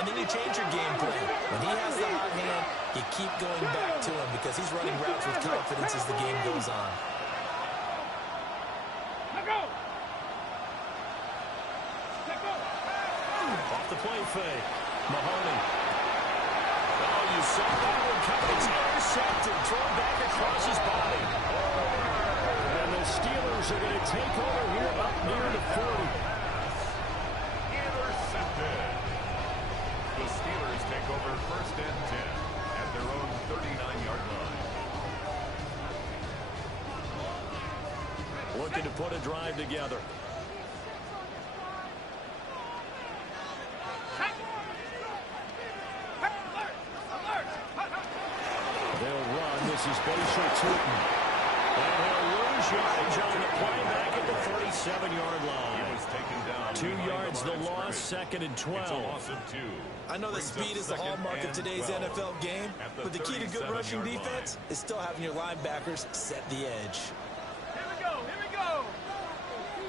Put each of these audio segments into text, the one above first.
and then you change your game plan. When he has the hot hand, you keep going back to him because he's running routes with confidence as the game goes on. Off the play fake. Mahoney. Oh, you saw that one coming. It's intercepted. Thrown back across his body. And the Steelers are going to take over here up near the 40. Intercepted. The Steelers take over 1st and 10 at their own 39-yard line. Looking to put a drive together. This is Bashir Tootin. And he'll lose yardage on the play back at the 37-yard line. He was taken down. 2 yards the loss, 2nd and 12. It's a loss of 2. I know that speed is the hallmark of today's NFL game, but the key to good rushing defense is still having your linebackers set the edge. Here we go, here we go.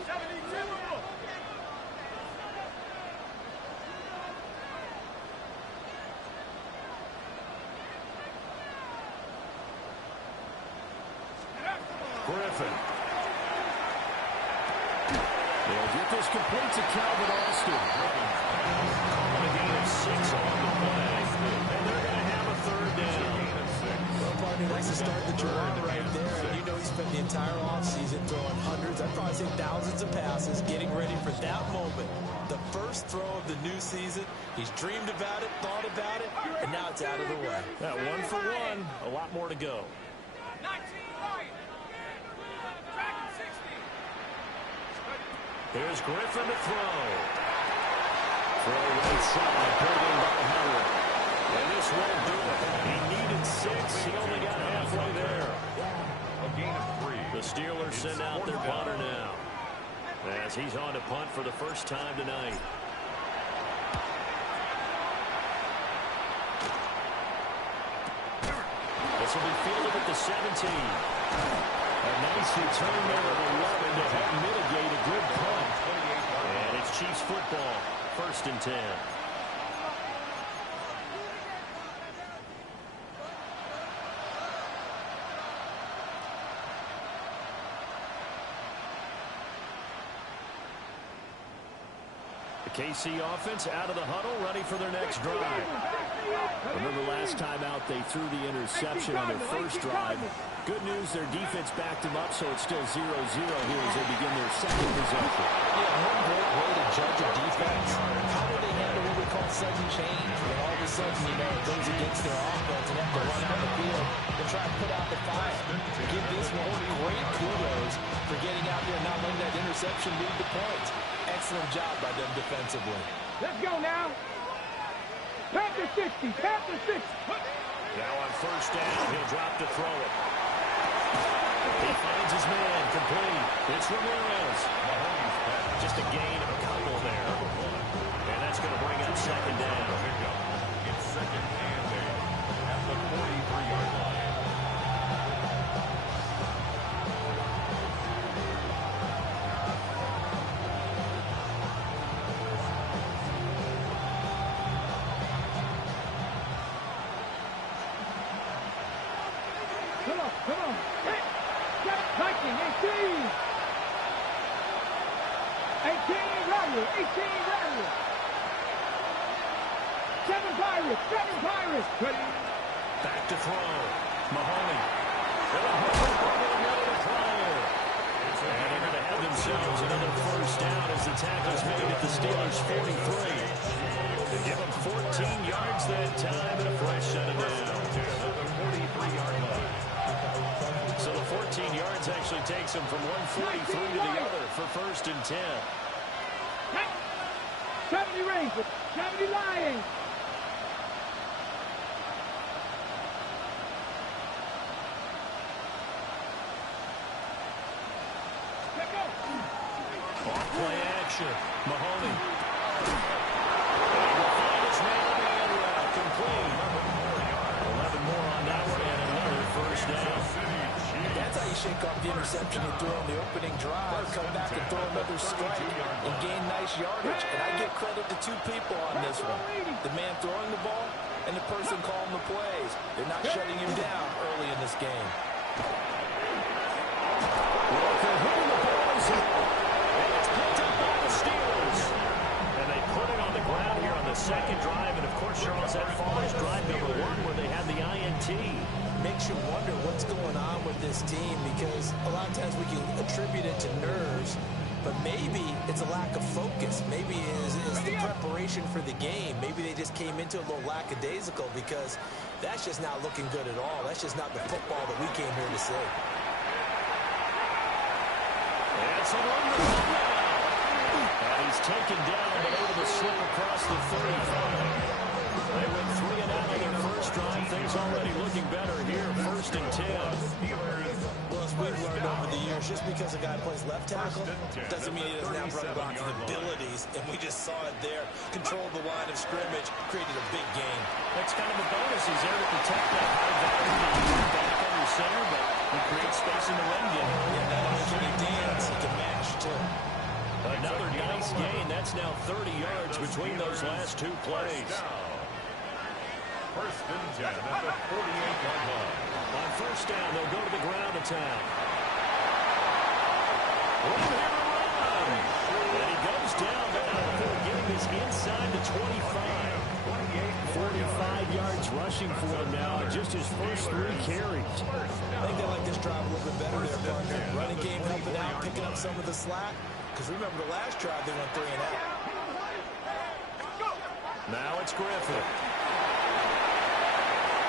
72. Griffin. They'll get this complete to Calvin Austin. On a gain of 6 on the play. And they're going to have a 3rd down. Well, partner, that's the start of the journey right there. And you know he spent the entire offseason throwing hundreds, I'd probably say thousands of passes, getting ready for that moment. The first throw of the new season. He's dreamed about it, thought about it, and now it's out of the way. That 1 for 1. A lot more to go. 19 right. Here's Griffin to throw. Throw right side, pulled in by Howard. And this won't do it. He needed 6. He only got halfway there. A gain of 3. The Steelers send out their punter now. As he's on to punt for the first time tonight. This will be fielded at the 17. A nice return there at 11 to help mitigate a good punt. And it's Chiefs football, 1st and 10. The KC offense out of the huddle, ready for their next drive. Remember last time out they threw the interception on their first drive. Good news, their defense backed them up, so it's still 0-0 here as they begin their second possession. Yeah, one great way to judge a defense. How do they handle what we call sudden change? When all of a sudden, you know, it goes against their offense and have to run out the field and try to put out the fire. Give this one great kudos for getting out there and not letting that interception lead to points. Excellent job by them defensively. Let's go now. Panther 60, Panther 60. Now on 1st down, he'll drop to throw it. He finds his man, complete. It's Ramirez. Just a gain of a couple there. And that's going to bring up 2nd down. It's 2nd and 8 at the 43-yard line. Come on. Hey, Viking, 18. 18, Rattler, 18, Rattler. 7 Pirates, 7 Pirates. Back to throw. Mahoney. Another flyer. And they're going to have themselves another 1st down as the tackle's made at the Steelers' 43. They give them 14 yards that time and a fresh set of downs. The 43-yard line. So the 14 yards actually takes them from 143 to the other for 1st and 10. 70 Rangers, 70 Lions. Off-play action. Mahoney. Able to find his man on the end route. Complete. 11 more on that one and another 1st down. That's how you shake off the interception he threw on the opening drive, come back and throw another strike and gain nice yardage. And I give credit to two people on this one. The man throwing the ball and the person calling the plays. They're not shutting him down early in this game. Walker hitting the ball is hit. And it's picked up by the Steelers. And they put it on the ground here on the second drive. And, of course, Charles, that follows drive number 1 where they had the INT. Makes you wonder what's going on with this team, because a lot of times we can attribute it to nerves, but maybe it's a lack of focus. Maybe it's the preparation for the game. Maybe they just came into a little lackadaisical, because that's just not looking good at all. That's just not the football that we came here to see. It's an underthrow now. And he's taken down, but able to slip across the 35. They went 3 and out of their first drive. Things already looking better here. 1st and 10. Well, as we've learned over the years, just because a guy plays left tackle doesn't mean he doesn't have run blocking abilities. And we just saw it there. Controlled the line of scrimmage, created a big gain. That's kind of a bonus. He's there to protect that high value back under center, but he creates space in the run game. Yeah, not only can he dance, he can mash too. Another nice gain. That's now 30 yards between those last 2 plays. 1st and 10 at the 48-yard line. On 1st down, they'll go to the ground attack. Run here to run. And he goes down now before getting this inside the 25. 45 yards rushing for him now, just his first 3 carries. I think they like this drive a little bit better there, partner. Running game helping out, picking up some of the slack. Because remember the last drive, they went 3 and out. Now it's Griffin.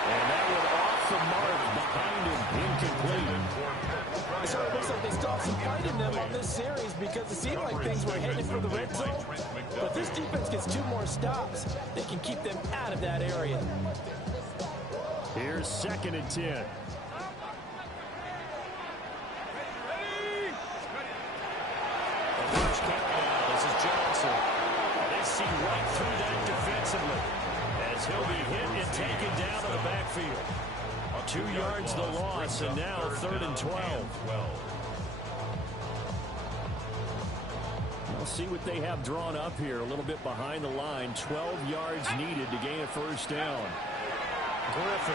And that one off the mark behind him, incomplete. So it looks like they still have some fight in them on this series, because it seemed like things were headed for the red zone. But this defense gets 2 more stops. They can keep them out of that area. Here's 2nd and 10. The first carry now. This is Johnson. They see right through that defensively, as he'll be hit and taken down to the backfield. 2 yards the loss, and now 3rd and 12. We'll see what they have drawn up here, a little bit behind the line. 12 yards needed to gain a 1st down. Griffin.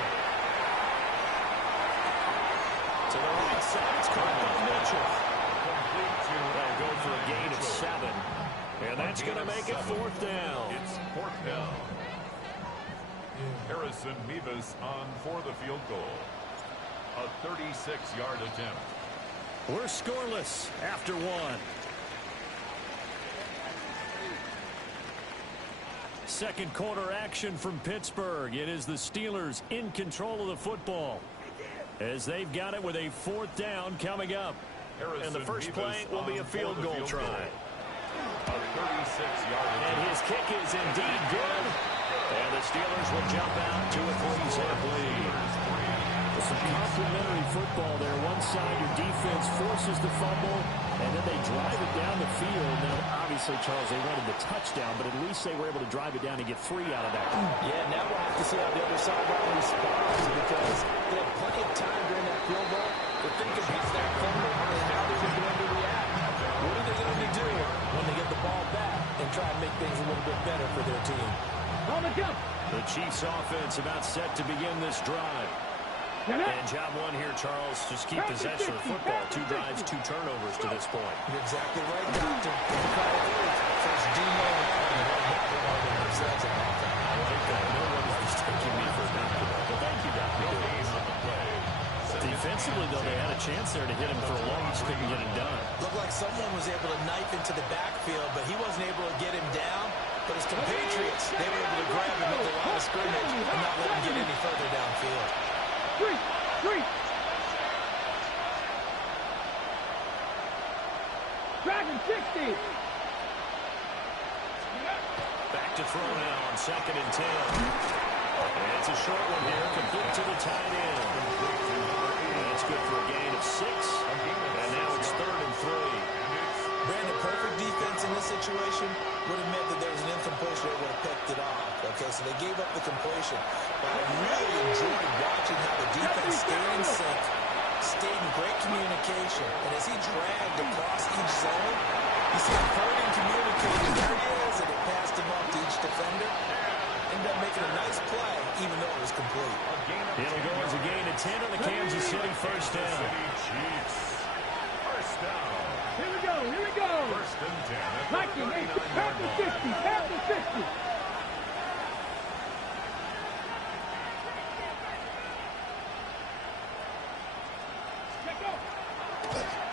To the right side, it's caught by Mitchell. They'll go for a gain of 7. And that's going to make it 4th down. It's 4th down. Harrison Mevis on for the field goal. A 36-yard attempt. We're scoreless after 1. Second quarter action from Pittsburgh. It is the Steelers in control of the football, as they've got it with a 4th down coming up. And the first play will be a field goal try. A 36-yard attempt. And his kick is indeed good. And the Steelers will jump out to a 3-zip lead. Some complimentary football there. One side, your defense forces the fumble, and then they drive it down the field. Now, obviously, Charles, they wanted the touchdown, but at least they were able to drive it down and get 3 out of that. Yeah, now we'll have to see how the other sideline responds, because they have plenty of time during that field goal to think about that fumble and how they're going to react. What are they going to do when they get the ball back and try and make things a little bit better for their team? On the jump. The Chiefs offense about set to begin this drive. And job 1 here, Charles, just keep possession of the football. 2 drives, 2 turnovers to this point. You're exactly right, Doctor. First D-man. No one is mistaking me for a doctor, but thank you, Doctor. Defensively, though, they had a chance there to hit him for a long, just couldn't get it done. Looked like someone was able to knife into the backfield, but he wasn't able to get him down. But his compatriots, they were able to grab him at the line of scrimmage and not let him get any further downfield. 3. Dragon 60. Back to throw now on 2nd and 10. And it's a short one here, complete to the tight end. And it's good for a gain of 6. And now it's 3rd and 3. Brandon, perfect defense in this situation would have meant that there was an incompletion that would have picked it off. Okay, so they gave up the completion. But I really enjoyed watching how the defense stayed in sync, stayed in great communication. And as he dragged across each zone, you see him holding communicating. There he is, and it passed him off to each defender. Ended up making a nice play, even though it was complete. It'll go as a gain of 10 on the Kansas City first down. Chiefs. First down. Here we go, here we go. First and 10 at the Nike, 39-yard the line. 50, tap the 50.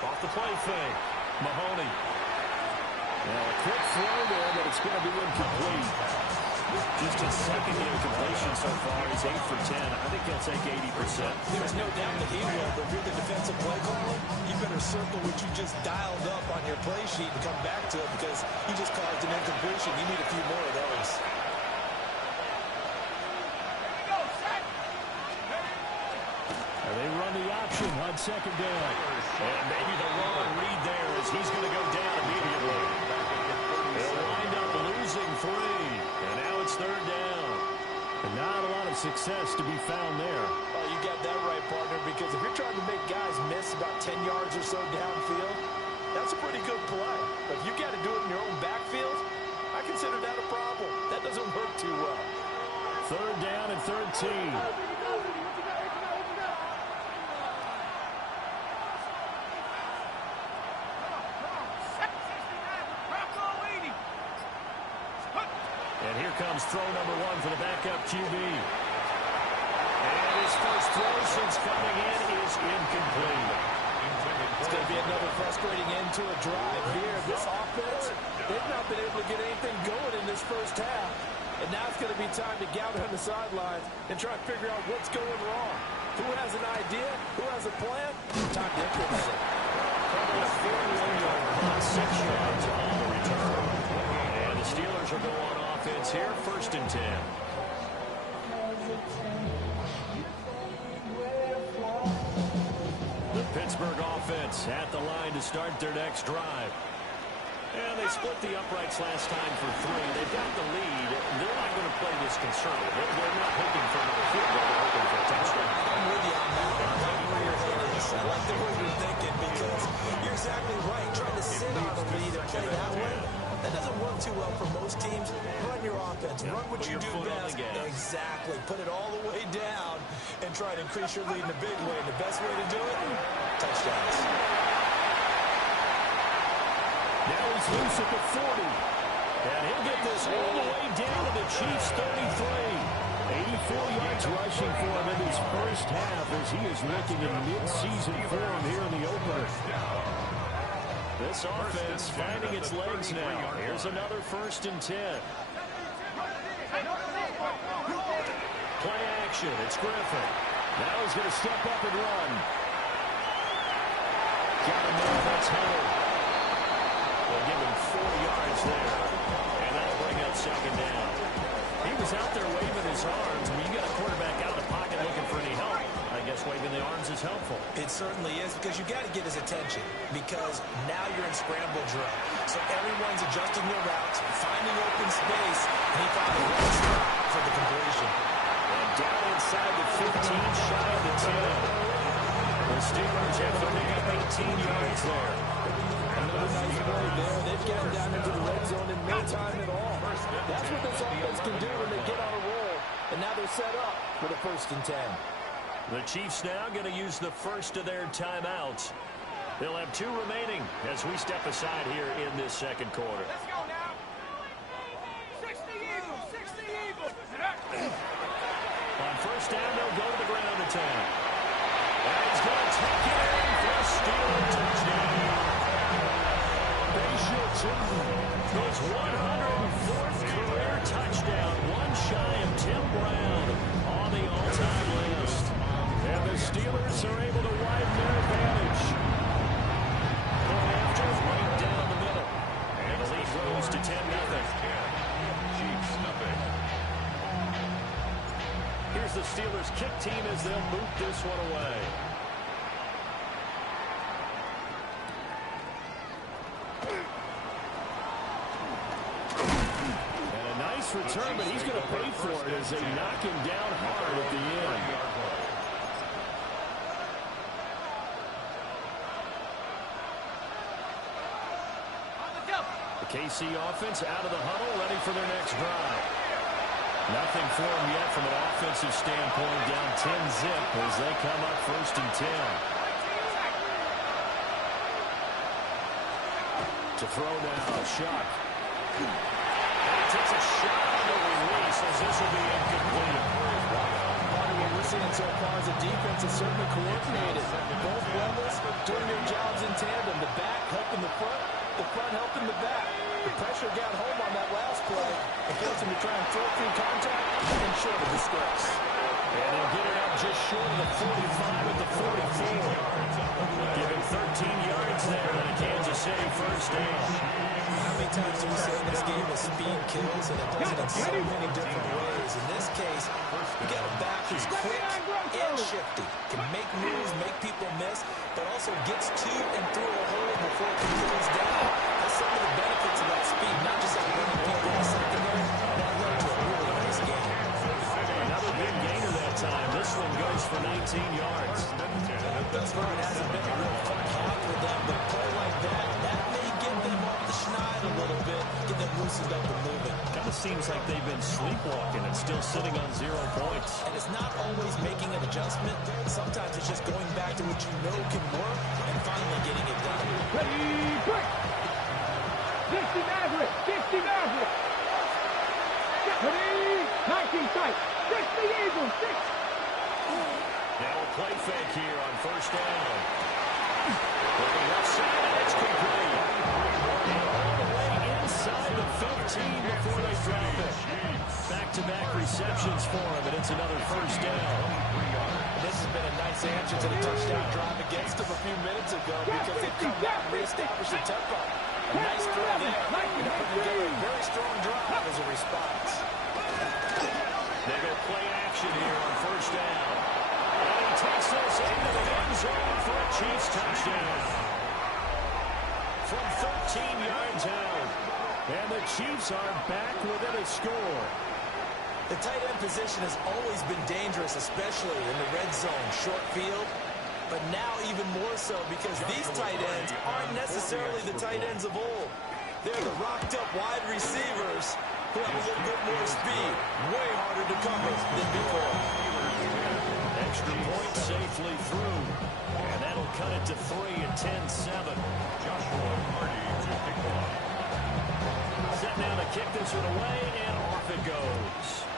Off the play fake. Mahoney. Now a quick throw there, but it's going to be incomplete. Just his second incompletion so far is 8 for 10. I think he'll take 80%. There's no doubt that he will, but if you're the defensive play caller, you better circle what you just dialed up on your play sheet and come back to it because you just caused an incompletion. You need a few more of those. They run the option on second down. And maybe the wrong read there as he's going to go down immediately. They'll wind up losing 3. And now it's third down. And not a lot of success to be found there. Oh, you got that right, partner, because if you're trying to make guys miss about 10 yards or so downfield, that's a pretty good play. But if you got to do it in your own backfield, I consider that a problem. That doesn't work too well. Third down and 13. And here comes throw number 1 for the backup QB. And his first throw since coming in is incomplete. It's going to be another frustrating end to a drive here. This offense, they've not been able to get anything going in this first half. And now it's going to be time to gather on the sidelines and try to figure out what's going wrong. Who has an idea? Who has a plan? Time to implement it. Probably a 41-yard, 6 yards on the return. And the Steelers will go on offense here, first and 10. The Pittsburgh offense at the line to start their next drive. And they split the uprights last time for 3. They've got the lead. They're not going to play this conservative. They're not hoping for another field goal. They're hoping for a touchdown. I'm with you on that one. I like where your head is. I like the way you're thinking because you're exactly right. Trying to sit on a lead and play that way, that doesn't work too well for most teams. Run your offense. Run what you do best. Exactly. Put it all the way down and try to increase your lead in a big way. And the best way to do it, touchdowns. Now he's loose at the 40. And he'll get this all the way down to the Chiefs' 33. 84 yards rushing for him in his first half as he is looking in mid-season form here in the opener. This offense finding its legs now. Here's another first and 10. Play action. It's Griffin. Now he's going to step up and run. Got him there. That's Hunter. They'll give him 4 yards there. And that'll bring up second down. He was out there waving his arms. When you got a quarterback out of the pocket looking for any help, I guess waving the arms is helpful. It certainly is because you got to get his attention because now you're in scramble drill. So everyone's adjusting their routes, finding open space, and he found the right spot for the completion. And down inside the 15, shy of the 10. The Steelers have to pick up 18 yards there. Another nice play there. They've gotten down into the red zone in no time at all. That's what this offense can do when they get on a roll. And now they're set up for the first and 10. The Chiefs now going to use the first of their timeouts. They'll have 2 remaining as we step aside here in this second quarter. Let's go now. 60 Eagles, 60 Eagles. On first down, they'll go to the ground attack. And he's going to take it in for a Steeler touchdown. His 104th career touchdown, one shy of Tim Brown on the all-time list. And the Steelers are able to widen their advantage. Going after right down the middle. And the lead grows to 10-0. Chiefs nothing. Here's the Steelers kick team as they'll boot this one away. Return, but he's going to pay for it as they knock him down hard at the end. KC offense out of the huddle, ready for their next drive. Nothing for them yet from an offensive standpoint, down 10-zip as they come up 1st and 10. To throw now, Shock. And he takes a shot on the release as this will be incomplete. What we're seeing so far as a defense is certainly coordinated. Both levels doing their jobs in tandem. The back helping the front helping the back. The pressure got home on that last play and forced him to try and throw through contact and short of the sticks. And they'll get it up just short of the 45 at the 44. Give him 13 yards there and a Kansas City first down. How many times do we say in this game that speed kills, and it does it in so many different ways? In this case, we got a back who's quick and shifty, can make moves, make people miss, but also gets to and through a hole before it can close down. That's some of the benefits of that speed, not just outrunning people in the secondary. That led to a really nice game. Another big gainer that time. This one goes for 19 yards. Thus far, it hasn't been a real fun half for them, but a play like that may get them off the schneid a little bit, get them loosened up and moving. Kind of seems like they've been sleepwalking and still sitting on 0 points. And it's not always making an adjustment. Sometimes it's just going back to what you know can work and finally getting it done. Ready, break. 60 Maverick. 60 Maverick. Ready, 19 tight. 60 Eagles. 6. Now a play fake here on 1st down. Looking left side, and it's complete. And all the way inside the 15 before they drop it. Back-to-back receptions for him, and it's another 1st down. This has been a nice answer to the touchdown drive against them a few minutes ago because they've come back and reestablished the tempo. A nice throw there. And put together a very strong drive as a response. They go play action here on 1st down. And he takes this into the end zone for a Chiefs touchdown. From 13 yards out. And the Chiefs are back within a score. The tight end position has always been dangerous, especially in the red zone, short field. But now even more so because these tight ends aren't necessarily the tight ends of old. They're the rocked-up wide receivers who have a little bit more speed. Way harder to cover than before. Extra point safely through. And that'll cut it to 3 at 10-7. Joshua Hardy to kick off. Set now to kick this one away, and off it goes.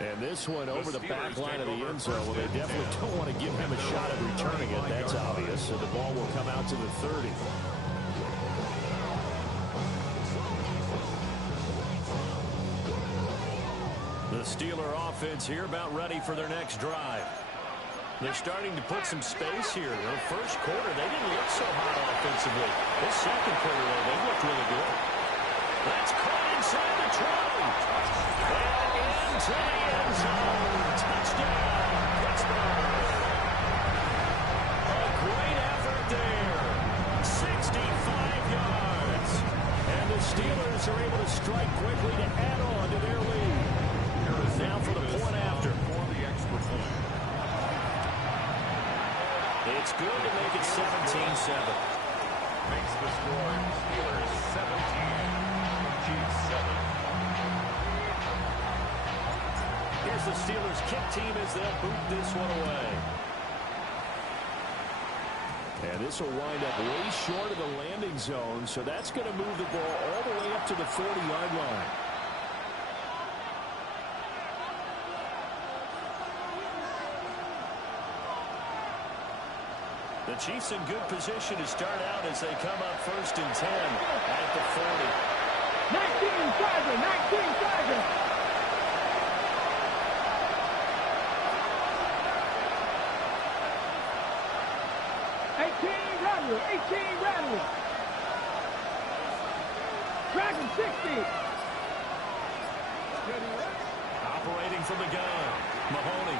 And this one over the back line of the end zone. Well, they definitely don't want to give him a shot at returning it. That's obvious. So the ball will come out to the 30. The Steeler offense here about ready for their next drive. They're starting to put some space here. In the first quarter, they didn't look so hot offensively. This second quarter, though, they looked really good. That's caught inside the 20. And into the end zone. Touchdown, Pittsburgh. A great effort there. 65 yards. And the Steelers are able to strike quickly to add on to their lead. Now for the point after. For the extra point. It's good to make it 17-7. Makes the score Steelers 17, Chiefs 7. Here's the Steelers kick team as they'll boot this one away. And this will wind up way short of the landing zone, so that's going to move the ball all the way up to the 40-yard line. The Chiefs in good position to start out as they come up 1st and 10 at the 40. 19-7, 19-7. Rattler. Dragon 60. Operating from the gun, Mahoney.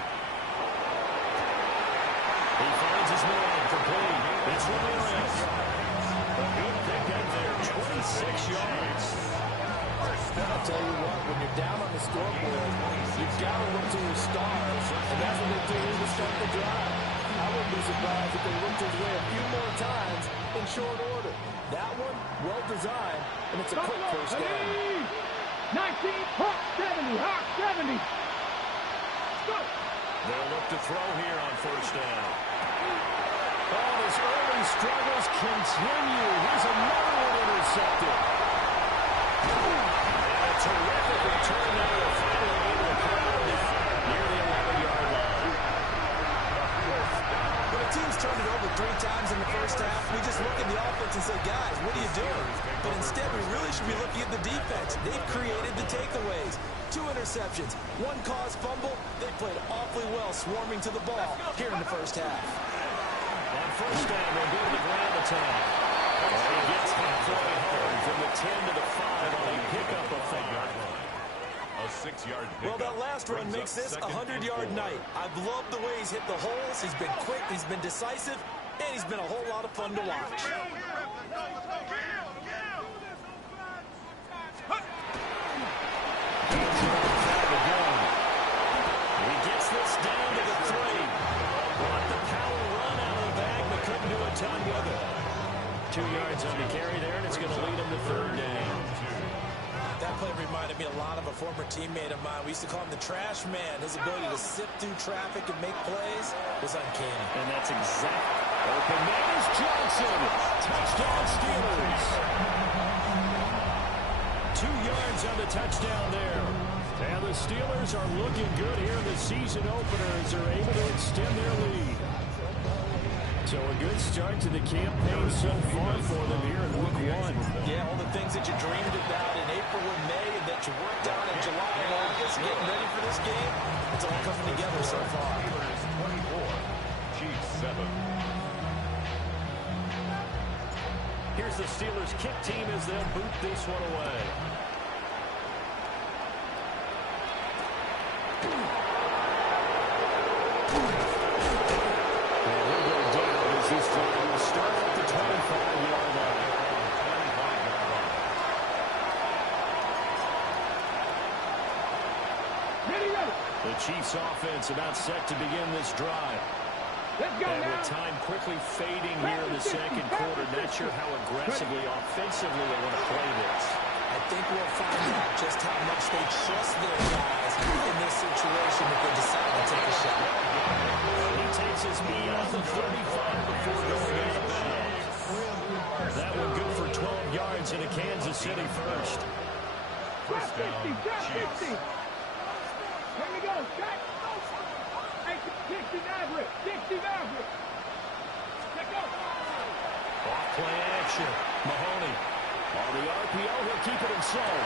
He finds his man, complete. It's Ramirez. A good pickup there, 26 yards. I'll tell you what, when you're down on the scoreboard, you've got to look to your stars, and that's what they do to start the drive. How wouldn't be surprised if they looked his way a few more times in short order. That one, well designed, and it's a quick first down. 19, Hawk 70, Hawk 70. Go. They'll look to throw here on first down. Oh, his early struggles continue. Here's another one intercepted. And a terrific return now. They're finally able to put out near the 11-yard line. When a team's turned it over 3 times in the first half, we just look at the offense and say, guys, what are you doing? But instead, we really should be looking at the defense. They've created the takeaways. 2 interceptions, 1 caused fumble. They played awfully well swarming to the ball here in the first half. On first down, we'll go to the ground attack. And he gets halfway home from the 10 to the 5 on a pickup of 5. A 6-yard pickup. Well, that last run makes this a 100-yard night. I've loved the way he's hit the holes. He's been quick, he's been decisive, and he's been a whole lot of fun to watch. He gets this down to the 3. Brought the power run out of the bag, but couldn't do a ton with it. 2 yards on the carry there, and it's going to lead him to third down. That play reminded me a lot of a former teammate of mine. We used to call him the trash man. His ability to sift through traffic and make plays was uncanny. And that's exactly open man is Johnson. Touchdown Steelers. 2 yards on the touchdown there. And the Steelers are looking good here in the season opener as they're able to extend their lead. So a good start to the campaign so far for them here in week 1. Yeah, all the things that you dreamed about in April and May and that you worked on in July and August, getting ready for this game, it's all coming together so far. 24, Chiefs 7. Here's the Steelers kick team as they'll boot this one away. This drive will start at the 25-yard line. The Chiefs offense about set to begin this drive. And with time quickly fading here in the second quarter, not sure how aggressively, offensively they want to play this. I think we'll find out just how much they trust their guys in this situation if they decide to take a shot. He takes his beyond the 35 before going out of bounds. That one good for 12 yards into Kansas City first. First down, Chiefs. Here we go. Check. Hey, Dixie Maverick. Dixie Maverick. Check out. Off play action. Mahoney. On the RPO, he'll keep it himself.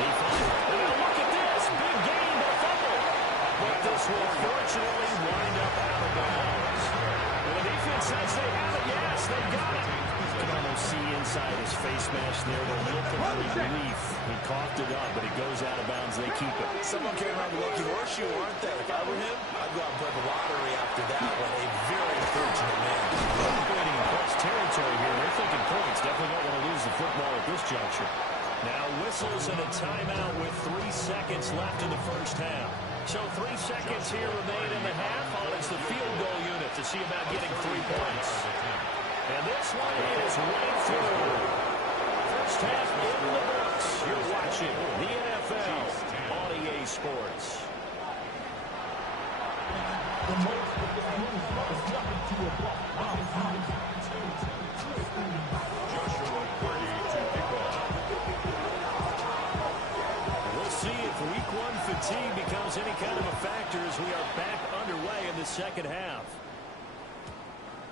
He finds it. And now look at this. Big gain, but a fumble. But this will fortunately wind up out of bounds. And the defense says they have it. Yes, they got it. You can almost see inside his face mask there the look of relief. He coughed it up, but it goes out of bounds. They keep it. Someone came around the lucky horseshoe, aren't they? If I were him, I'd go out and play the lottery after that one. A very fortunate man. Operating in Colts territory here. They're thinking points. Definitely don't want to lose the football at this juncture. Now whistles and a timeout with 3 seconds left in the first half. So 3 seconds here remain in the half on it's the field goal unit to see about getting 3 points. And this one is right through. First half in the books. You're watching the NFL on EA Sports. Joshua Purdy to kick off. We'll see if week 1 fatigue becomes any kind of a factor as we are back underway in the second half.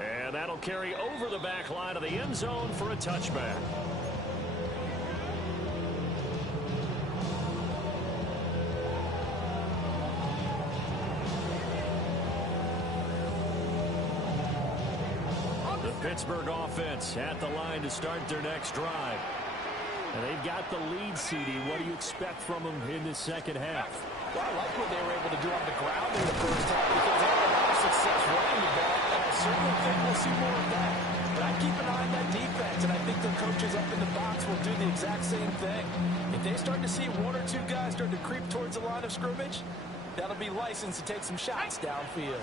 And that'll carry over the back line of the end zone for a touchback. The Pittsburgh offense at the line to start their next drive. And they've got the lead, CD. What do you expect from them in the second half? Well, I like what they were able to do on the ground in the first half because they had a lot of success running the ball, and I certainly think we'll see more of that. But I keep an eye on that defense, and I think their coaches up in the box will do the exact same thing. If they start to see 1 or 2 guys start to creep towards the line of scrimmage, that'll be licensed to take some shots downfield.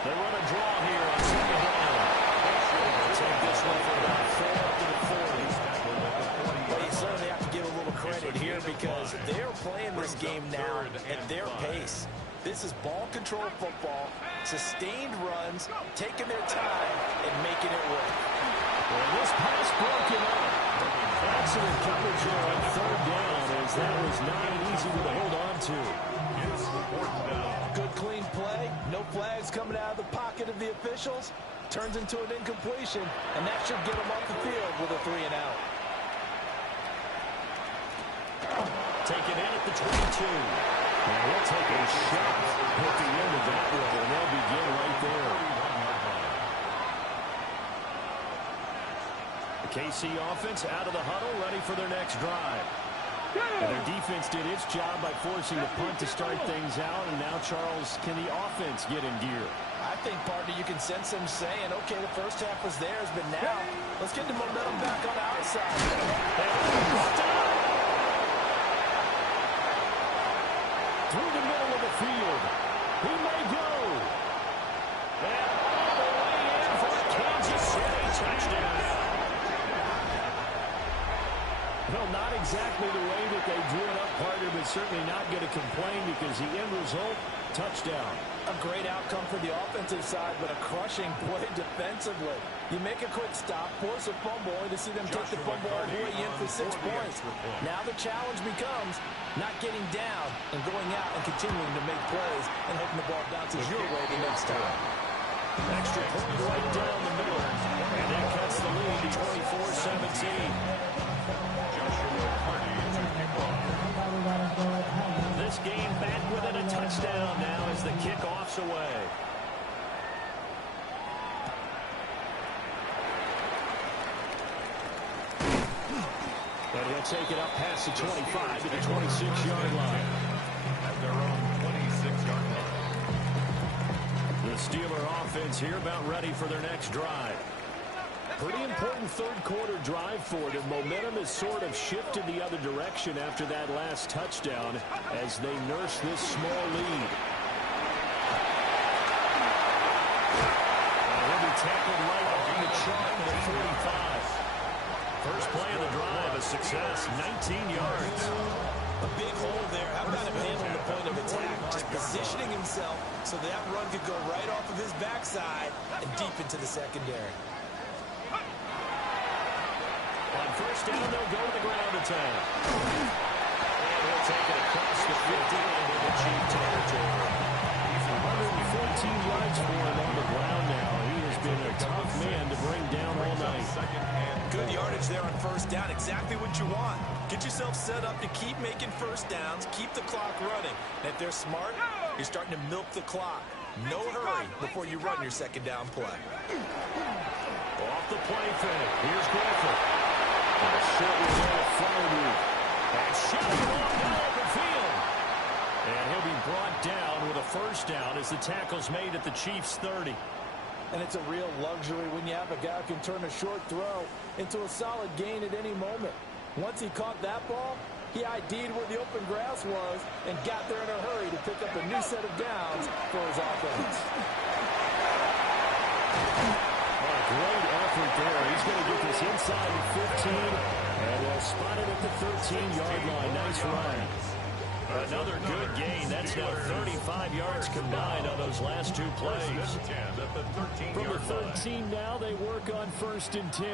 They run a draw here on second down. They'll take this one for about 4 up to the 40. Well, you certainly have to give a little credit here because they're playing this game now at their pace. This is ball control football, sustained runs, taking their time, and making it work. Well, this pass broken up. Excellent coverage there on third down, as that was not an easy one to hold on to. Good clean play. No flags coming out of the pocket of the officials. Turns into an incompletion, and that should get them off the field with a 3-and-out. Taken in at the 22. Now we'll take a shot at the end of that one, and they'll begin right there. The KC offense out of the huddle, ready for their next drive. And their defense did its job by forcing the punt to start things out, and now, Charles, can the offense get in gear? I think, partner, you can sense them saying, okay, the first half was theirs, but now let's get the momentum back on our side. Through the middle of the field. He may go. And all the way in for a Kansas City touchdown. Well, not exactly the way that they drew it up, partner, but certainly not going to complain because the end result, touchdown. A great outcome for the offensive side, but a crushing play defensively. You make a quick stop, force a fumble, and to see them take the fumble all the way in for 6 points. Now the challenge becomes not getting down and going out and continuing to make plays and hoping the ball bounces your way the next time. Extra point right down the middle, and that cuts the lead to 24-17. This game back within a touchdown now as the kickoff's away. And he'll take it up past the 25 to the 26-yard line. At their own 26-yard line. The Steeler offense here about ready for their next drive. Pretty important third-quarter drive for them. Momentum has sort of shifted the other direction after that last touchdown as they nurse this small lead. And he'll be tackled right on the chalk at the 45. First play of the drive, a success, 19 yards. A big hole there. How about him handling the point of attack? Just positioning himself so that run could go right off of his backside and deep into the secondary. On first down, they'll go to the ground attack. And he'll take it across the 50 into the Chief territory. 114 yards for him on the ground now. He has been a tough man to bring down all night. Good yardage there on first down. Exactly what you want. Get yourself set up to keep making first downs, keep the clock running. And if they're smart, you're starting to milk the clock. No hurry before you run your second down play. Off the play fake. Here's Griffin. And a short one there at Fryermuth. And shot long down the field. And he'll be brought down with a first down as the tackle's made at the Chiefs' 30. And it's a real luxury when you have a guy who can turn a short throw into a solid gain at any moment. Once he caught that ball, he ID'd where the open grass was and got there in a hurry to pick up a new set of downs for his offense. Great effort there. He's going to get this inside the 15, and they'll spot it at the 13-yard line. Nice run. Another good gain. That's now 35 yards combined on those last two plays. From the 13 now, they work on first and 10.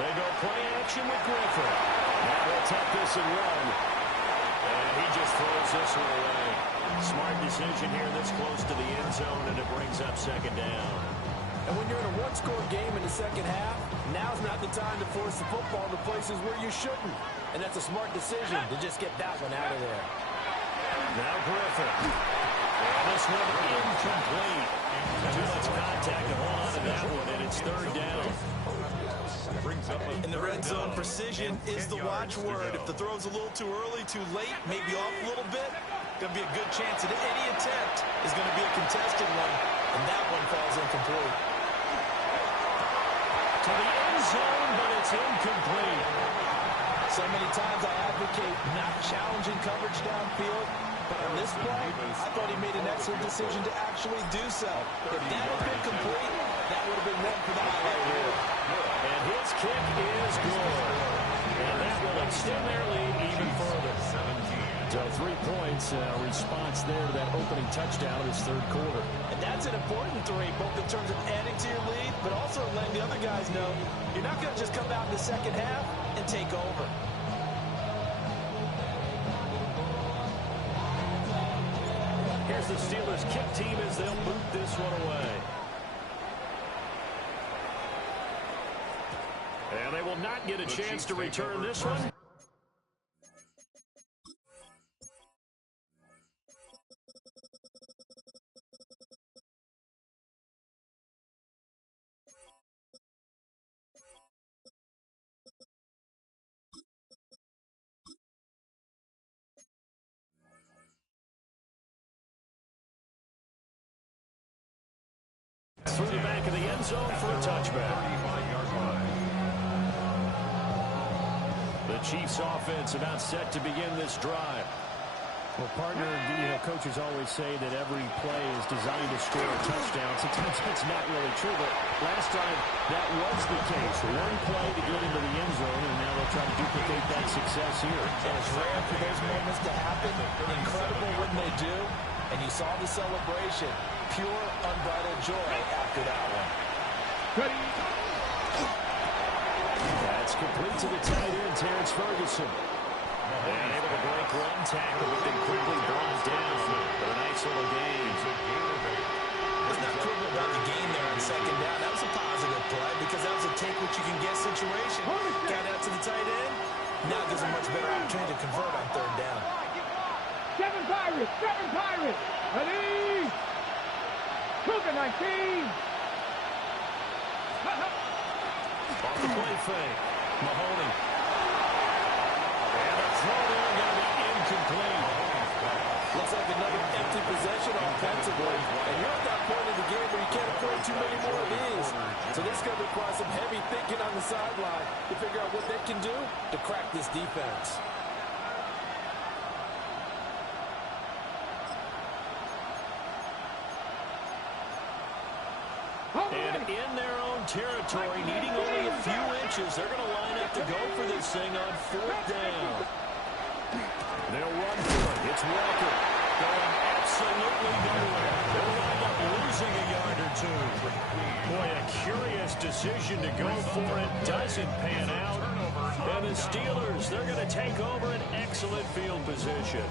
They go play action with Griffin. Now they'll tuck this and run. And he just throws this one away. Smart decision here that's close to the end zone, and it brings up second down. And when you're in a one-score game in the second half, now's not the time to force the football to places where you shouldn't. And that's a smart decision to just get that one out of there. Now Griffin. And this one incomplete. Too much contact to hold on to that one, and it's third down. In the red zone, precision is the watchword. If the throw's a little too early, too late, maybe off a little bit, going to be a good chance that any attempt is going to be a contested one, and that one falls incomplete. To the end zone, but it's incomplete. So many times I advocate not challenging coverage downfield. But on this play, I thought he made an excellent decision to actually do so. If that had been complete, that would have been one for the highlight reel. And his kick is good. And that will extend their lead even further. 17. So 3 points, response there to that opening touchdown of this third quarter. And that's an important 3, both in terms of adding to your lead, but also letting the other guys know you're not going to just come out in the second half and take over. Here's the Steelers kick team as they'll boot this one away. And they will not get a chance to return this one. Through the back of the end zone for a touchback. 35-yard line. The Chiefs offense about set to begin this drive. Well, partner, coaches always say that every play is designed to score a touchdown. Sometimes that's not really true, but last time that was the case. One play to get into the end zone, and now they'll try to duplicate that success here. And it's rare for those moments to happen. Incredible when they do. And you saw the celebration. Pure, unbridled joy after that one. Ready. That's complete to the tight end, Terrence Ferguson. And able to break one tackle, but then quickly brought down for a nice little gain. It's not critical about the gain there on second down. That was a positive play because that was a take-what-you-can-get situation. Got out to the tight end. Now gives a much better opportunity to convert on third down. 7 Pirates. 7 Pirates. Ready. Cougar 19. Off the play fake. Mahoney. And a throw there going to be incomplete. Looks like another empty possession offensively. And you're at that point in the game where you can't afford too many more of these. So this is going to require some heavy thinking on the sideline to figure out what they can do to crack this defense. And in their own territory, needing only a few inches, they're going to line up to go for this thing on fourth down. They'll run for it. It's Walker going absolutely nowhere. They'll wind up losing a yard or two. Boy, a curious decision to go for it. Doesn't pan out. And the Steelers, they're going to take over an excellent field position.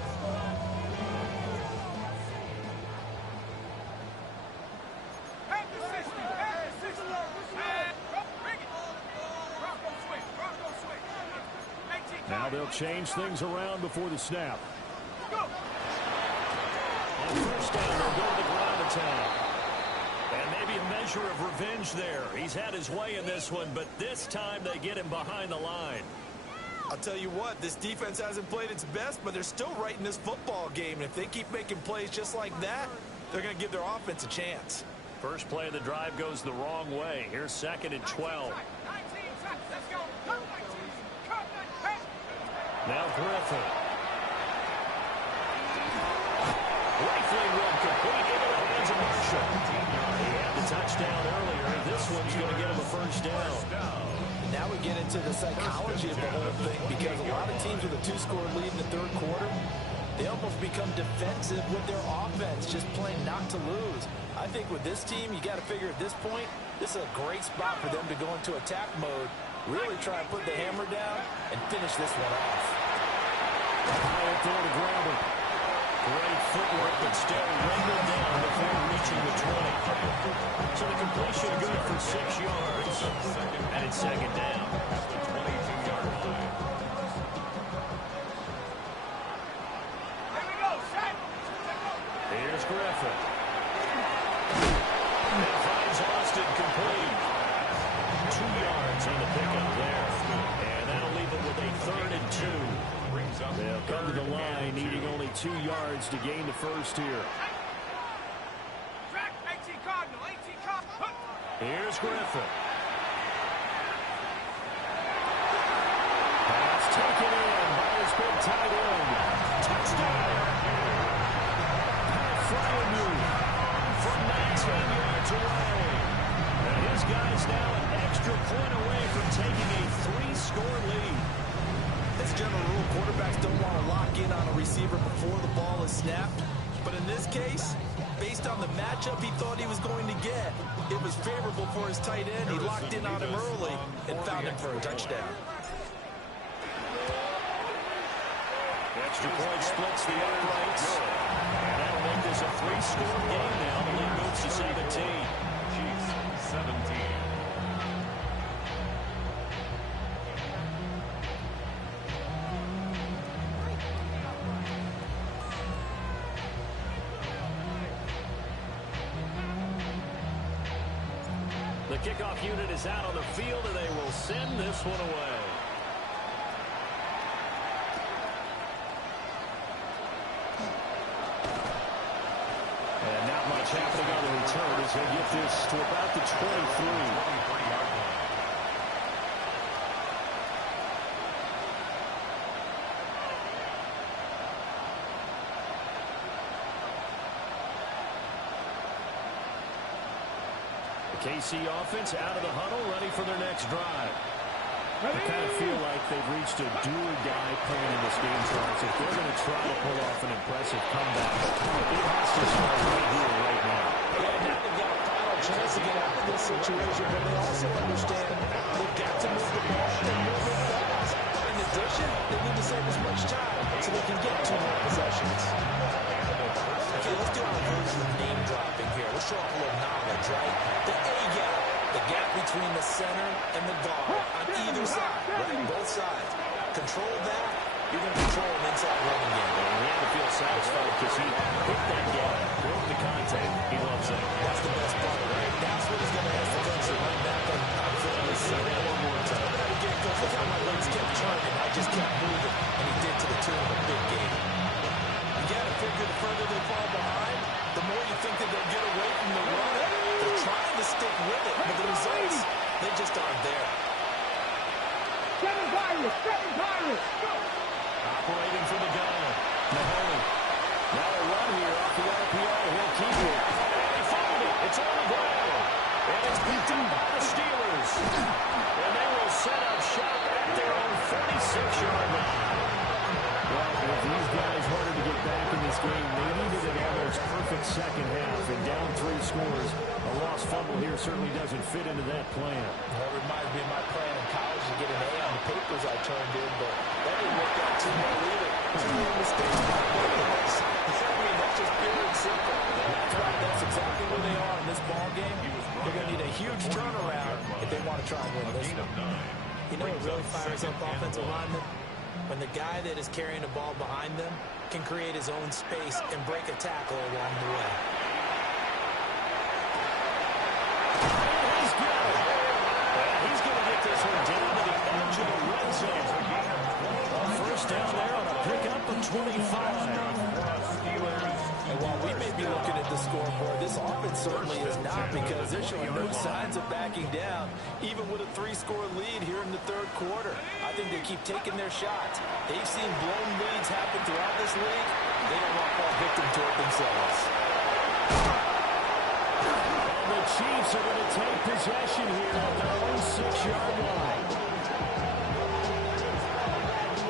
Now they'll change things around before the snap. On first down, they'll go to the ground attack. And maybe a measure of revenge there. He's had his way in this one, but this time they get him behind the line. I'll tell you what, this defense hasn't played its best, but they're still right in this football game. And if they keep making plays just like that, they're going to give their offense a chance. First play of the drive goes the wrong way. Here's 2nd and 12. Now Griffin. Rifling one complete into the hands of Marshall. He had the touchdown earlier. This one's going to get him a first down. Now we get into the psychology of the whole thing because a lot of teams with a 2-score lead in the third quarter, they almost become defensive with their offense, just playing not to lose. I think with this team, you got to figure at this point, this is a great spot for them to go into attack mode, really try and put the hammer down and finish this one off. High up there to grab it. Great footwork, but still wriggled down before reaching the 20. So the completion good for 6 yards. And it's 2nd down. At the 22-yard line. Here's Griffin. And finds Austin complete. 2 yards on the pickup there. And that'll leave it with a 3rd and 2. They'll come to the line, needing only 2 yards to gain the first here. Here's Griffin. Pass taken in by his big tight end. Touchdown! general rule, quarterbacks don't want to lock in on a receiver before the ball is snapped. But in this case, based on the matchup he thought he was going to get, it was favorable for his tight end. He locked in on him early and found him for a touchdown. Extra point splits the uprights. And that'll make this a 3-score game now. The lead moves to 17. Chiefs 17. The kickoff unit is out on the field, and they will send this one away. And not much happening on the return as they get this to about the 23. KC offense out of the huddle, ready for their next drive. I kind of feel like they've reached a do-or-die point in this game, Charles. If they're going to try to pull off an impressive comeback, it has to start right here, right now. Yeah, now they've got a final chance to get out of this situation, but they also understand they've got to move the ball and move it fast. In addition, they need to save as much time so they can get 2 more possessions. Okay, let's do our version of name dropping here. We'll show off a little knowledge, right? The A-gap, the gap between the center and the guard on either side, right? Both sides. Control that, you're going to control an inside running game. And he had to feel satisfied because he hit that gap, broke the contact. He loves that. That's the best part, right? That's what he's going to ask the coach to run back on Phillips. Say that one more time. That again, coach, look how my legs kept turning. I just kept moving, and he did to the tune of a big game. You got to figure the further they fall behind, the more you think that they'll get away from the run. They're trying to stick with it, but the results, they just aren't there. Seven Pirates, go! Operating for the gun. Mahoney. Now a run here off the RPO. He'll keep it. And he found it. It's on the ground. And it's picked up by the Steelers. And they will set up shop at their own 46-yard line. Well, with these guys harder to get back in this game, they needed an almost perfect second half. And down 3 scores, a lost fumble here certainly doesn't fit into that plan. That reminds me of my plan in college to get an A on the papers I turned in, but that didn't work out too well either. 2 more mistakes by both of us. I mean, that's just pure and simple. That's right. That's exactly where they are in this ball game. They're going to need a huge turnaround if they want to try and win this one. You know what really fires up offensive linemen? When the guy that is carrying the ball behind them can create his own space and break a tackle along the way. He's got it. He's going to get this one down to the edge of the red zone. First down there on a pickup of 25. And while we may be looking at the scoreboard, this offense certainly is not, because they're showing no signs of backing down, even with a 3-score lead here in the 3rd quarter. I think they keep taking their shots. They've seen blown leads happen throughout this league. They don't want to fall victim to it themselves. And the Chiefs are going to take possession here at their own 6-yard line.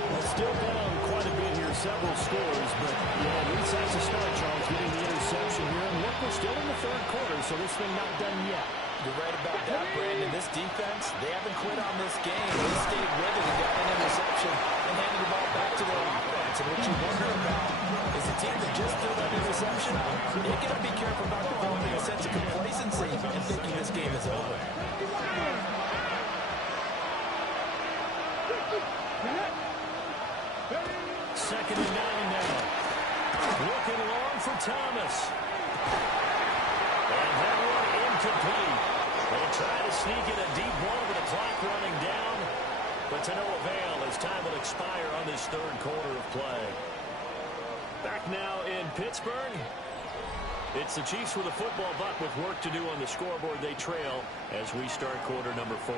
Well, still down quite a bit here, several scores, but yeah, at least that's a start, Charles, getting the interception here. And look, we're still in the 3rd quarter, so this thing not done yet. You're right about that, Brandon. This defense, they haven't quit on this game. They stayed with it and got an interception and handed the ball back to their offense. And what you wonder about is the team that just threw that interception, they got to be careful about developing a sense of complacency and thinking this game is over. Second and 9 now. Looking long for Thomas. And that one incomplete. They'll try to sneak in a deep ball with the clock running down, but to no avail as time will expire on this 3rd quarter of play. Back now in Pittsburgh. It's the Chiefs with a football, but with work to do on the scoreboard. They trail as we start quarter number 4.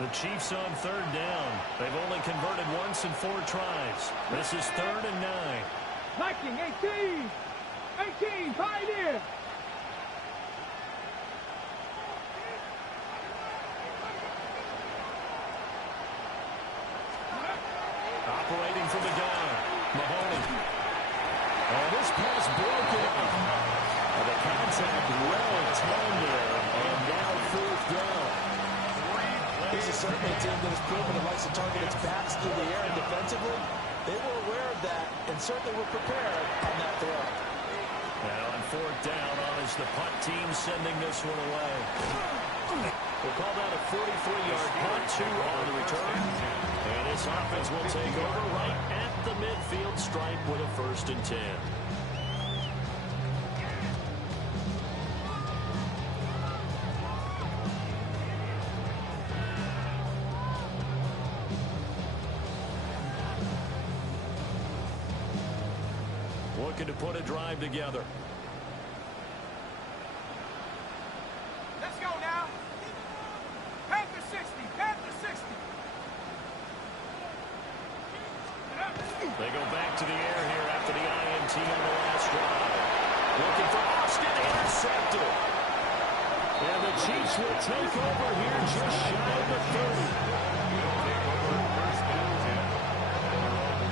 The Chiefs on 3rd down. They've only converted once in 4 tries. This is 3rd and 9. Viking, 18, tied in. from the gun. Mahoney. And this pass broken up. The contact well timed there, and now 4th down. This is certainly a team that has proven it likes to target its backs through the air, and defensively, they were aware of that and certainly were prepared on that throw. And on 4th down, is the punt team sending this one away. We'll call that a 43-yard punt, 2 on the return. And this offense will take over right at the midfield stripe with a 1st and 10. Looking to put a drive together. Let's go now. Panther 60. Panther 60. They go back to the air here after the INT on the last drive. Looking for Austin, intercepted. And the Chiefs will take over here just shy of the 30.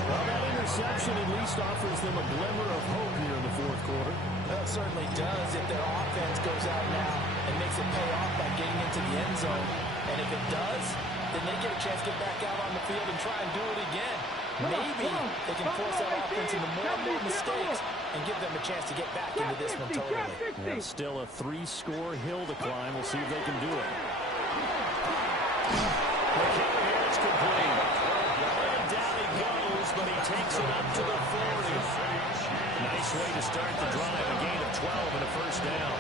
Well, that interception at least offers them a glimmer of hope here in the 4th quarter. Well, it certainly does if their offense goes out now and makes it pay off by getting into the end zone. And if it does, then they get a chance to get back out on the field and try and do it again. Maybe they can force that offense into more and more mistakes and give them a chance to get back into this one totally. And still a 3-score hill to climb. We'll see if they can do it. It's complete. And down he goes, but he takes it up to the 40. Nice way to start the drive. A gain of 12 and a 1st down.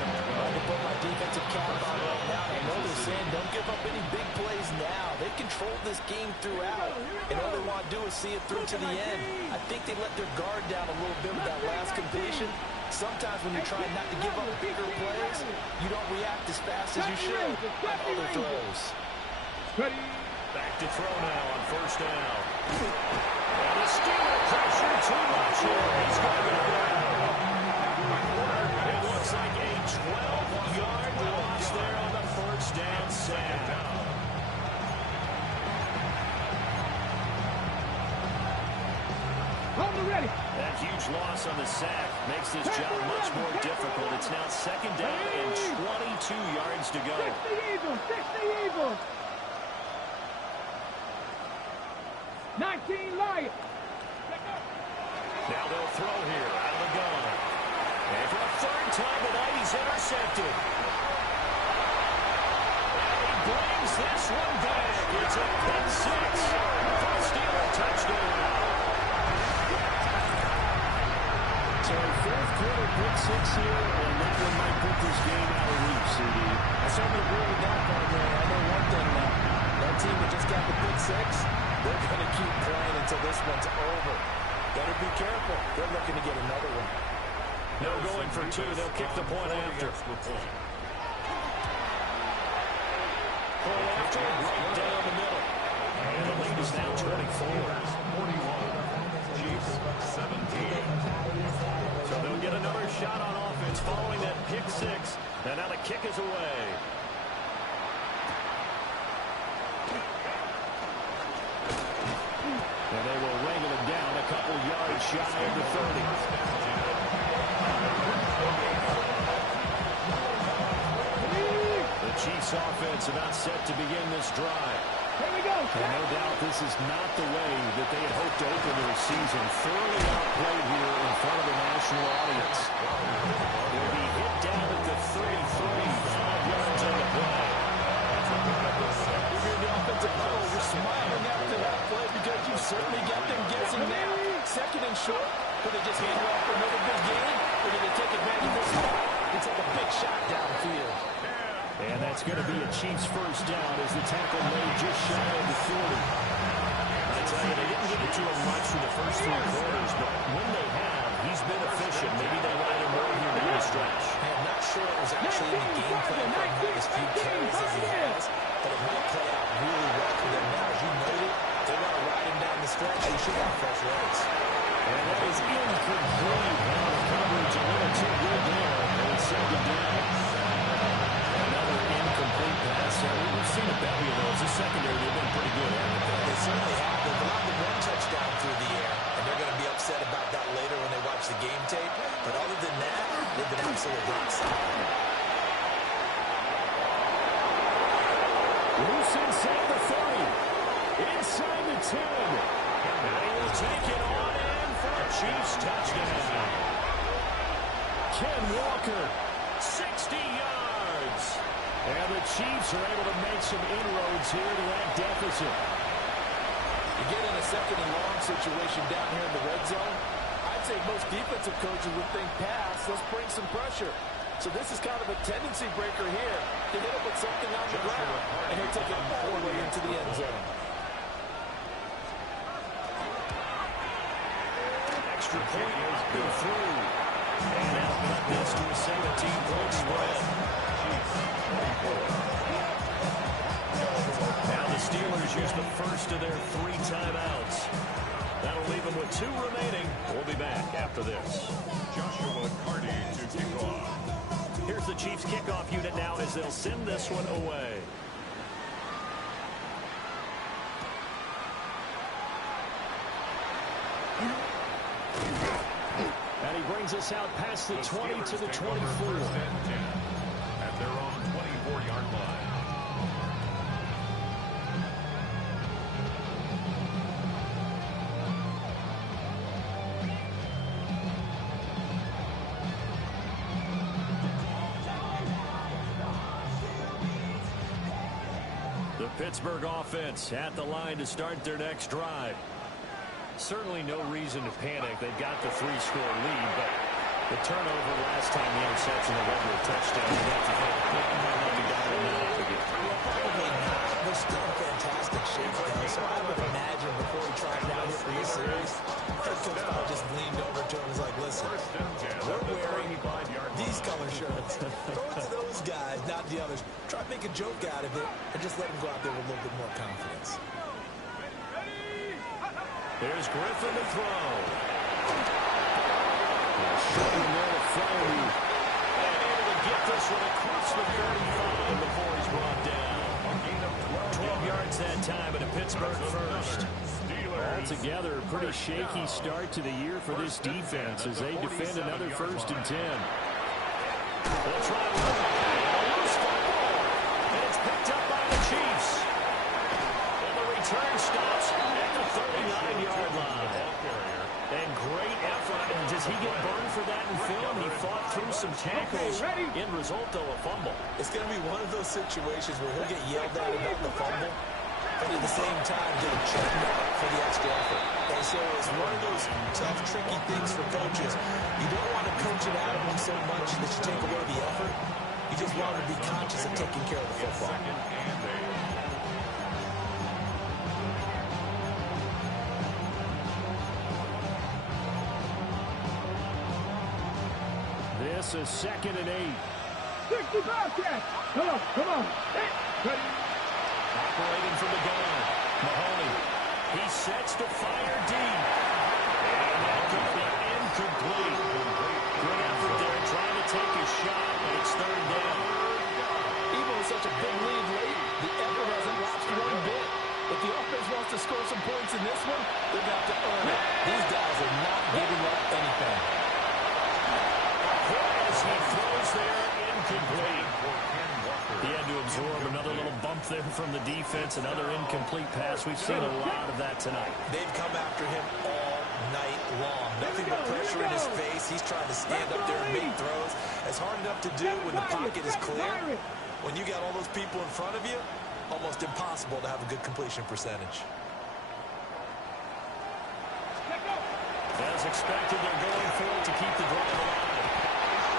I can put my defensive cap on right now. I know they're saying don't give up any big plays now. They controlled this game throughout, and all they want to do is see it through to the end. I think they let their guard down a little bit with that last completion. Sometimes when you're trying not to give up bigger plays, you don't react as fast as you should on other throws. Back to throw now on 1st down. And the Steeler pressure too much here. He's going to go down. It looks like a 12-yard loss there on the 1st down sack. That huge loss on the sack makes this job much more difficult. It's now 2nd down and 22 yards to go. 60 Eagles. 19 Lions. Now they'll throw here out of the gun. And for a 3rd time tonight, he's intercepted. And he brings this one back. It's a pick 6 for a Steeler touchdown. So 4th quarter pick 6 here, and that one might put this game out of reach, CD. I certainly agree with that part, man. I know one thing now. That team that just got the pick 6, they're going to keep playing until this one's over. Better be careful. They're looking to get another one. No going for 2. They'll kick the point after. Point after, right down the middle. And the lead is now 24. 41. Chiefs 17. So they'll get another shot on offense following that pick 6. And now the kick is away. And they will wrangle it down a couple yards shy of the 30. The Chiefs offense about set to begin this drive. Here we go. And no doubt this is not the way that they had hoped to open their season. Thoroughly outplayed here in front of the national audience. They'll be hit down at the 33, 5 yards on the play. If you're in the offensive huddle, you're smiling after that play because you've certainly got them guessing now. 2nd and short, could they just hand you off for another big game, or did they take advantage of this spot and take a big shot downfield? And that's going to be a Chiefs 1st down as the tackle made just shy of the 40. I tell you, they didn't get it to him much for the first 3 quarters, but when they have, he's been efficient. Maybe they ride him more here down the stretch. I'm not sure it was actually in the game plan for him to have as few carries as he has, but it might play out really well for them now. As you noted, they want to ride him down the stretch. He should have fresh legs. And that is incomplete. Now the coverage a little too good there. And it's 2nd down. Another incomplete pass. We've seen a belly of those. The secondary, they've been pretty good at it. They certainly have. They've allowed the 1 touchdown through Loose inside the 30. Inside the 10. And he will take it on in for a Chiefs touchdown. Ken Walker, 60 yards. And the Chiefs are able to make some inroads here to that deficit. You get in a second and long situation down here in the red zone, I'd say most defensive coaches would think pass, let's bring some pressure. So this is kind of a tendency breaker here to hit him with something on the ground, and he'll take it all the way into the end zone. Extra point is good through. And now cut this to a 17-point spread. Now the Steelers use the first of their 3 timeouts. That'll leave them with 2 remaining. We'll be back after this. Joshua Carty to kick off. Here's the Chiefs kickoff unit now as they'll send this one away. And he brings us out past the 20 to the 24. At their own 24-yard line. The Pittsburgh offense at the line to start their next drive. Certainly no reason to panic. They've got the 3-score lead, but the turnover last time, the interception, the regular touchdown, you have to think they might not be down in that again. Well, probably not. They're still in fantastic shape, though. So I would imagine before he tried down here for this series, head coach probably just leaned over to him and was like, listen, we're wearing these color shirts. Throw it to those guys, not the others. Try to make a joke out of it and just let them go out there with a little bit more confidence. Here's Griffin to throw. Showing there to throw. And able to get this one across the 35 before he's brought down. 12 yards that time and a Pittsburgh first. Altogether, a pretty shaky start to the year for this defense as they defend another 1st and 10. They'll try to run a loose football. And it's picked up by the Chiefs. And the return stops at the 39-yard line. And great effort. And does he get burned for that in film? He fought through some tackles. End result, though, a fumble. It's going to be one of those situations where he'll get yelled at about the fumble, but at the same time get checked out for the extra effort. And so it's one of those tough, tricky things for coaches. You don't want to coach it out of them so much that you take away the effort. You just want to be conscious of taking care of the football. This is 2nd and 8. 65 catch. Come on. Hey, ready. Operating from the gun. Mahoney. He sets to fire deep. And that could be incomplete. Good effort there trying to take a shot, and it's 3rd down. Even with such a big lead late, the effort hasn't lapsed one bit. If the offense wants to score some points in this one, they've got to earn it. These guys are not giving up anything. As he throws there, incomplete. He had to absorb another little bump there from the defense, another incomplete pass. We've seen a lot of that tonight. They've come after him all night long. Nothing but pressure in his face. He's trying to stand up there and make throws. It's hard enough to do when the pocket is clear. When you got all those people in front of you, almost impossible to have a good completion percentage. As expected, they're going for it to keep the drive alive.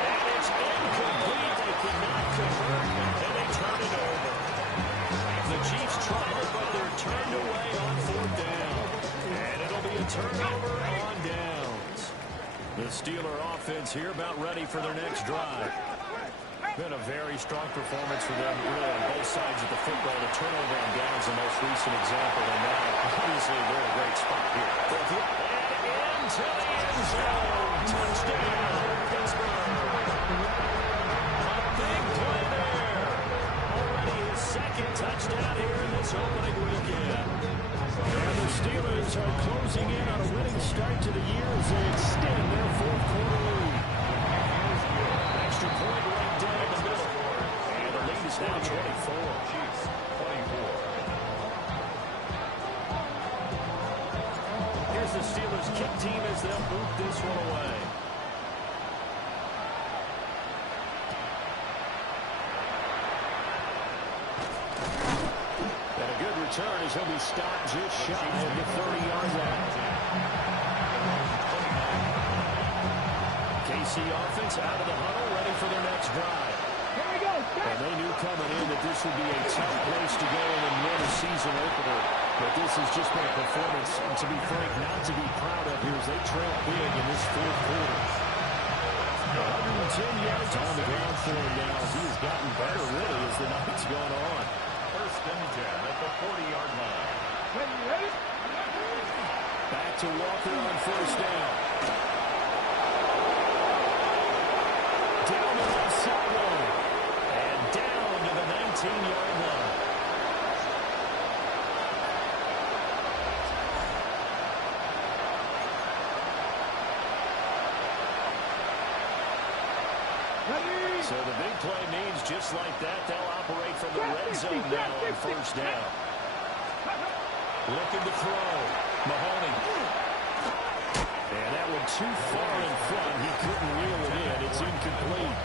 And it's incomplete. They could not convert, and they turn it over. The Chiefs tried it, but they're turned away on 4th down. And it'll be a turnover on downs. The Steeler offense here about ready for their next drive. Been a very strong performance for them, really, on both sides of the football. The turnover on downs, the most recent example, and now, obviously, they're in a great spot here. And into the end zone. Touchdown, Pittsburgh. A big play there. Already his 2nd touchdown here in this opening weekend. And the Steelers are closing in on a winning start to the year as they extend their 4th quarter lead. Extra point right down the middle. And the lead is now 24. Steelers kick team as they'll boot this one away. And a good return as he'll be stopped just shy of the 30-yard line. KC offense out of the huddle, ready for their next drive. Here we go. And they knew coming in that this would be a tough place to go and win a season opener. But this has just been a performance, and to be frank, not to be proud of here as they trail big in this fourth quarter. 110 yards on the ground for him now as he has gotten better really as the night's gone on. First and 10 at the 40-yard line. Ready? Back to Walker on first down. Down the left sideline. And down to the 19-yard line. So the big play means just like that, they'll operate from the red zone now on first down. Looking to throw. Mahoney. And that one too far in front. He couldn't reel it in. It's incomplete.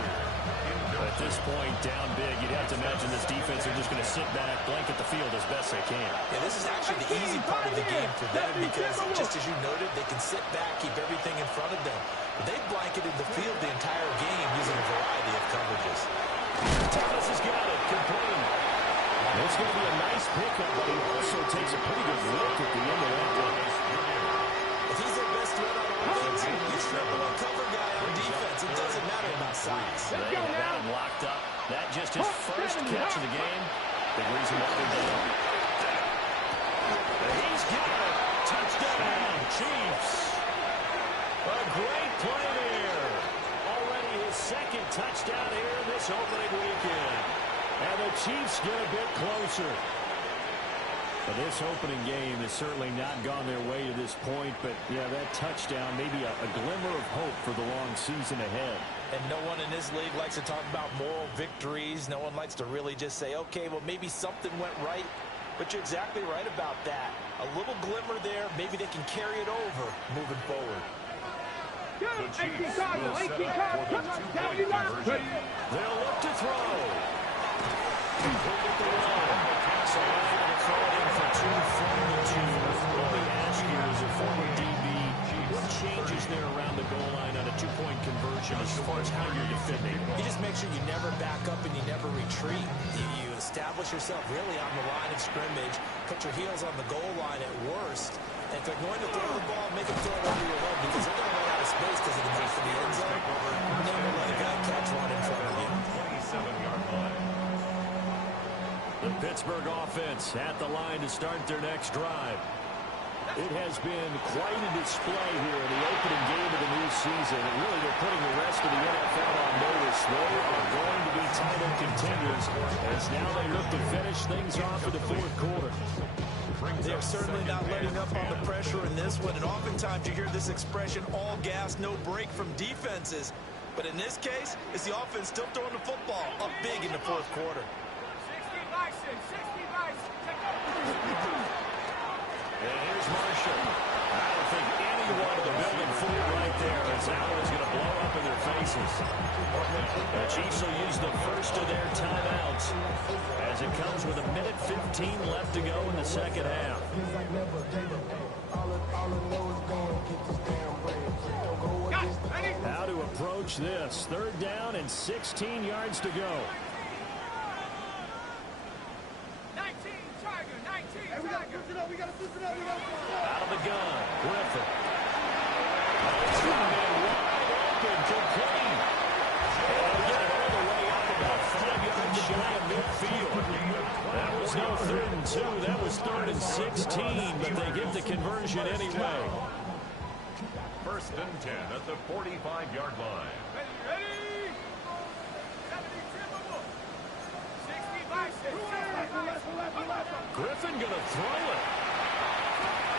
At this point, down big, you'd have to imagine this defense are just going to sit back, blanket the field as best they can. Yeah, this is actually the easy part of the game for them because, just as you noted, they can sit back, keep everything in front of them. But they've blanketed the field the entire game using a variety of coverages. Thomas has got it. Complete. It's going to be a nice pickup, but he also takes a pretty good look at the end of that play. If he's their best threat on offense, you triple a cover guy on defense. It doesn't matter about size. They have him locked up. That just his first catch of the game. Big reason why they're down. He's got it. Touchdown, Chiefs. A great play there. Already his second touchdown here this opening weekend. And the Chiefs get a bit closer. But this opening game has certainly not gone their way to this point. But, yeah, that touchdown, maybe a glimmer of hope for the long season ahead. And no one in this league likes to talk about moral victories. No one likes to really just say, okay, well, maybe something went right. But you're exactly right about that. A little glimmer there. Maybe they can carry it over moving forward. The Chiefs will set up for the two-point conversion. They'll look to throw. Complete at the line. So they're going to throw it in for 2 from the 2. Let me ask you, as a former DB, what changes there around the goal line on a 2-point conversion as far as how you're defending? You just make sure you never back up and you never retreat. You establish yourself really on the line of scrimmage, put your heels on the goal line at worst. And if they're going to throw the ball, make them throw it over your head because they're going to run out of space because of the back of the end zone. Never let a guy catch one in front of you. 27-yard line. The Pittsburgh offense at the line to start their next drive. It has been quite a display here in the opening game of the new season. And really, they're putting the rest of the NFL on notice. They are going to be title contenders as now they look to finish things off in the fourth quarter. They're certainly not letting up on the pressure in this one. And oftentimes you hear this expression, all gas, no break from defenses. But in this case, it's the offense still throwing the football up big in the fourth quarter. 60 bison, 60 bison. And here's Marshall. I don't think anyone in the building fooled right there as that one's going to blow up in their faces. The Chiefs will use the first of their timeouts as it comes with 1:15 left to go in the second half. How to approach this. 3rd down and 16 yards to go. 19, Tiger, 19. Hey, we got to switch it up. We got to switch it up. Out of the gun, Griffin. Wide open, complete. And get it all the way up about 5 yards shy of midfield. That was no 3rd and 2. That was 3rd and 16, but they get the conversion anyway. 1st and 10 at the 45-yard line. Ready? 60 bison. Griffin going to throw it.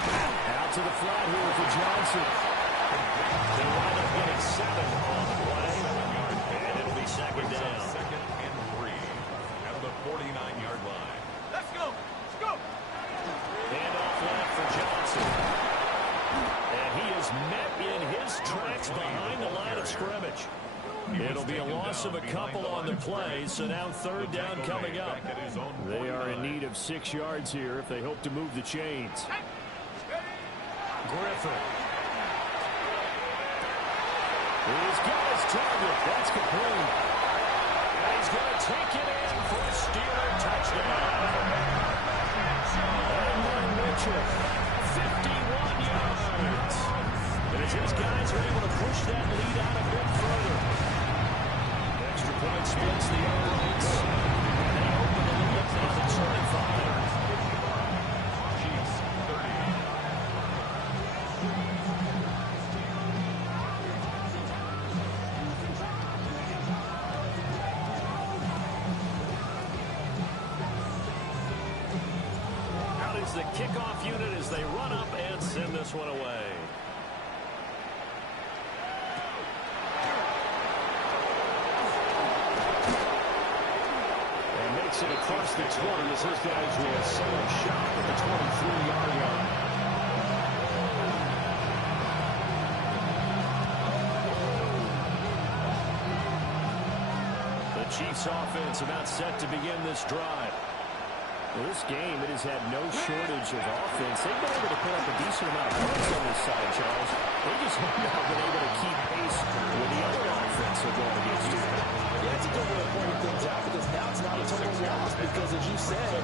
Out to the flat here for Johnson. They wind up getting 7 on the play. And it'll be 2nd down. 2nd and 3 at the 49-yard line. Let's go. Let's go. Hand off left for Johnson. And he It's behind the line of scrimmage. It'll be a loss of a couple on the play, so now third down coming up. They are in need of 6 yards here if they hope to move the chains. Griffin. He's got his target. That's complete. And he's going to take it in for a Steeler touchdown. And Mitchell, 51 yards. And as his guys are able to push that lead out a bit further. Extra point splits the air rates. And they open the lead up now to 25. The kickoff unit as they run up and send this one away. And makes it across the 20 as his guys will set up shop at the 23-yard line. The Chiefs offense about set to begin this drive. Well, this game, it has had no shortage of offense. They've been able to put up a decent amount of points on this side, Charles. They just have not been able to keep pace with the other offense they're going against you. Yeah, that's a good way of pointing things out because now it's not a total loss because, as you said,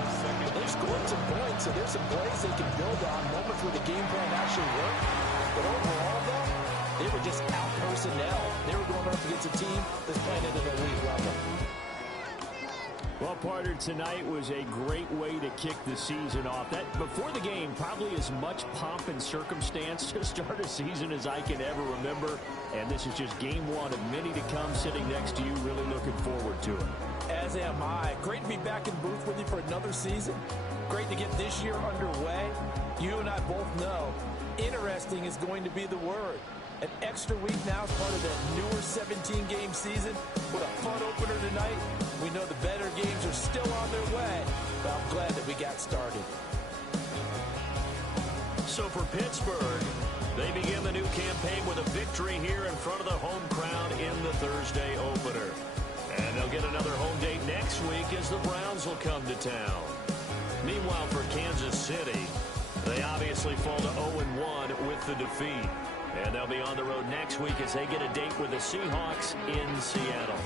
they've scored some points, so there's some plays they can build on, moments where the game plan actually worked. But overall, though, they were just out personnel. They were going up against a team that's playing at an elite level. Well, Parter, tonight was a great way to kick the season off. That before the game, probably as much pomp and circumstance to start a season as I can ever remember. And this is just game one of many to come. Sitting next to you, really looking forward to it. As am I. Great to be back in booth with you for another season. Great to get this year underway. You and I both know interesting is going to be the word. An extra week now as part of that newer 17-game season. With a fun opener tonight. We know the better games are still on their way. But I'm glad that we got started. So for Pittsburgh, they begin the new campaign with a victory here in front of the home crowd in the Thursday opener. And they'll get another home date next week as the Browns will come to town. Meanwhile, for Kansas City, they obviously fall to 0-1 with the defeat. And they'll be on the road next week as they get a date with the Seahawks in Seattle.